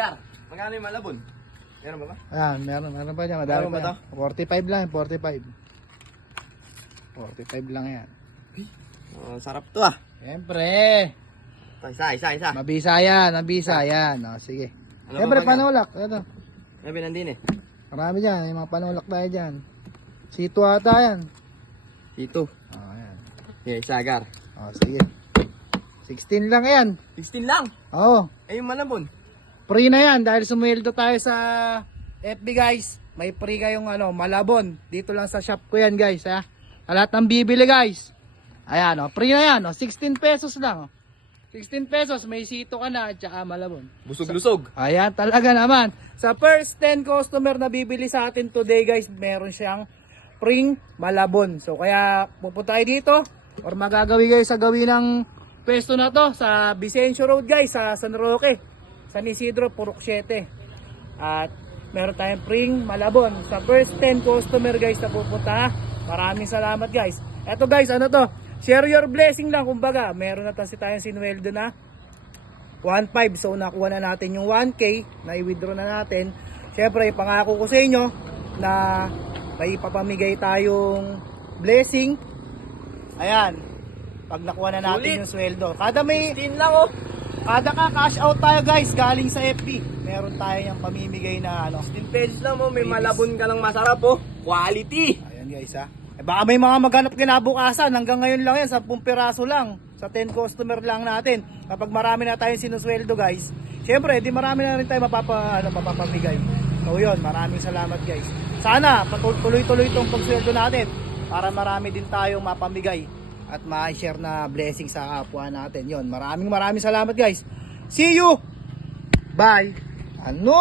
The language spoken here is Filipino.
Gar, magkano yung malabon? Meron ba ba? Ayan, meron, meron pa dyan. Madami Meron ba pa. yan. 45 lang, 45. 45 lang yan. Oh, sarap to ah. Siyempre. Oh, isa, isa, isa. Mabisa yan, mabisa yan. O, sige. Ano Siyempre, ba ba yan? panulak. Ano? May binandin eh. Marami dyan. May mga panulak tayo dyan. Sito ata yan. Dito. O, ayan. Okay, isa, Gar. O, sige. 16 lang yan. 16 lang. Oo. Eh, yung malabon. Free na yan dahil sumweldo tayo sa FB guys. May free kayong ano, malabon. Dito lang sa shop ko yan guys ha. Sa lahat ng bibili guys. Ayan o, free na yan o. 16 pesos lang o. 16 pesos, may sito ka na at saka malabon. Busog-lusog. Ayan, talaga naman. Sa first 10 customer na bibili sa atin today guys, meron siyang free malabon. So kaya pupunta tayo dito or magagawi kayo sa gawin ng pwesto na to sa Vicencio Road guys, sa San Roque, San Isidro, Purok 7. At meron tayong free malabon. Sa first 10 customer guys na pupunta, maraming salamat guys. Eto guys, ano to? Share your blessing lang, kumbaga. Meron na kasi tayong sinweldo na 1.5 so nakuha na natin yung 1k na i-withdraw na natin syempre ipangako ko sa inyo na may ipapamigay tayong blessing ayan pag nakuha na natin Sulit. yung sweldo kada may 16 lang oh. Kada ka cash out tayo guys galing sa FB meron tayo yung pamimigay na ano 16 pesos lang oh. May malabon ka lang masarap oh. Quality. Ayan guys ha. Eh, baka may mga maghanap kinabukasan. Hanggang ngayon lang yan. 10 piraso lang. Sa 10 customer lang natin. Kapag marami na tayong sinusweldo guys. Siyempre, di marami na rin tayo mapapa, ano, mapapamigay. So yun, maraming salamat guys. Sana patuloy-tuloy itong pagsweldo natin. Para marami din tayong mapamigay. At ma-share na blessing sa kapwa natin. Yun, maraming maraming salamat guys. See you! Bye! Ano?